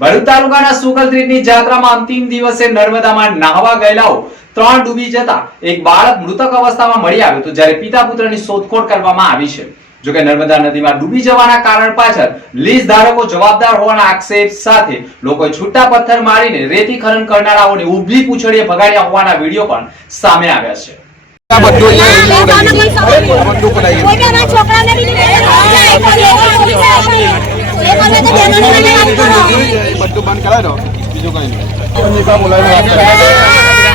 ભરૂચ તાલુકાના સુગલત્રીજની જાત્રામાં અંતિમ દિવસે નર્મદામાં નાહવા ગયેલાઓ ત્રણ ડૂબી જતા એક બાળક મૃતક અવસ્થામાં મળી આવ્યું હતું જ્યારે પિતા પુત્રની શોધખોળ કરવામાં આવી છે જોકે નર્મદા નદીમાં ડૂબી જવાના કારણ પાછળ લીઝ ધારકો જવાબદાર હોવાના આક્ષેપ સાથે લોકોએ છૂટા પથ્થર મારીને રેતી ખનન કરનારાઓને ઊભી પૂંછડીએ ભગાડ્યા હોવાના વીડિયો પણ સામે આવ્યા છે આ નહીં. એ. બધું બંધ કરાવી દો બીજું કંઈ નહીં પંચિકા બોલાવીને.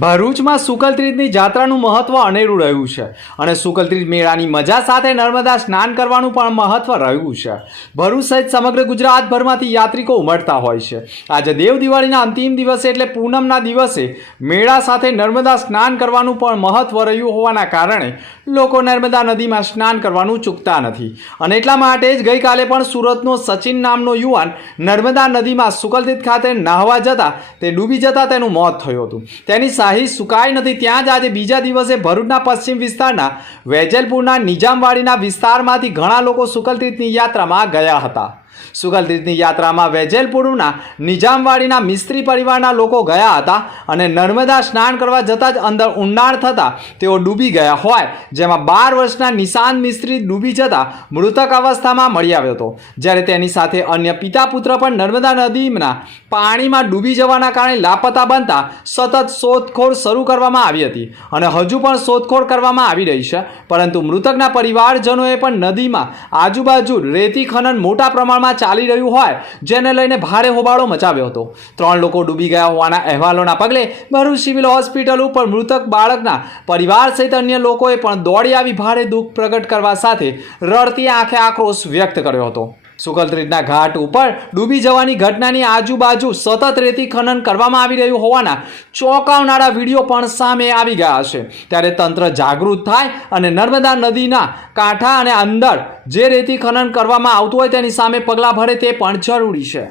ભરૂચમાં સુકલત્રીજની જાત્રાનું મહત્વ અનેરું રહ્યું છે અને સુકલત્રીજ મેળાની મજા સાથે નર્મદા સ્નાન કરવાનું પણ મહત્વ રહ્યું છે. ભરૂચ સહિત સમગ્ર ગુજરાતભરમાંથી યાત્રિકો ઉમટતા હોય છે. આજે દેવ દિવાળીના અંતિમ દિવસે એટલે પૂનમના દિવસે મેળા સાથે નર્મદા સ્નાન કરવાનું પણ મહત્વ રહ્યું હોવાના કારણે લોકો નર્મદા નદીમાં સ્નાન કરવાનું ચૂકતા નથી. અને એટલા માટે જ ગઈકાલે પણ સુરતનો સચિન નામનો યુવાન નર્મદા નદીમાં સુકલતીત ખાતે નાહવા જતા તે ડૂબી જતા તેનું મોત થયું હતું. તેની શાહી સુકાઈ નથી. ત્યાં જ આજે બીજા દિવસે ભરૂચના પશ્ચિમ વિસ્તારના વેજલપુરના નિજામવાડીના વિસ્તારમાંથી ઘણા લોકો સુકલતીર્થની યાત્રામાં ગયા હતા. સુગલતીર્થની યાત્રામાં વેજલપુરના, નિજામવાડીના મિસ્ત્રી પરિવારના લોકો ગયા હતા અને નર્મદા સ્નાન કરવા જતાં જ અંદર ઊંડાણ થતાં તેઓ ડૂબી ગયા હોય, જેમાં બાર વર્ષના નિશાંત મિસ્ત્રી ડૂબી જતાં મૃતક અવસ્થામાં મળી આવ્યો હતો. જ્યારે તેની સાથે અન્ય પિતા પુત્ર પણ નર્મદા નદીના પાણીમાં ડૂબી જવાના કારણે લાપતા બનતા સતત શોધખોળ શરૂ કરવામાં આવી હતી અને હજુ પણ શોધખોળ કરવામાં આવી રહી છે. પરંતુ મૃતકના પરિવારજનોએ પણ નદીમાં આજુબાજુ રેતી ખનન મોટા પ્રમાણમાં ચાલી રહ્યું હોય, જેને લઈને ભારે હોબાળો મચાવ્યો હતો. ત્રણ લોકો ડૂબી ગયા હોવાના અહેવાલોના પગલે ભરૂચ સિવિલ હોસ્પિટલ ઉપર મૃતક બાળકના પરિવાર સહિત અન્ય લોકોએ પણ દોડી આવી ભારે દુઃખ પ્રગટ કરવા સાથે રડતી આંખે આક્રોશ વ્યક્ત કર્યો હતો. સુકલત્રીજના ઘાટ ઉપર ડૂબી જવાની ઘટનાની આજુબાજુ સતત રેતી ખનન કરવામાં આવી રહ્યું હોવાના ચોંકાવનારા વીડિયો પણ સામે આવી ગયા છે. ત્યારે તંત્ર જાગૃત થાય અને નર્મદા નદીના કાંઠા અને અંદર જે રેતી ખનન કરવામાં આવતું હોય તેની સામે પગલાં ભરે તે પણ જરૂરી છે.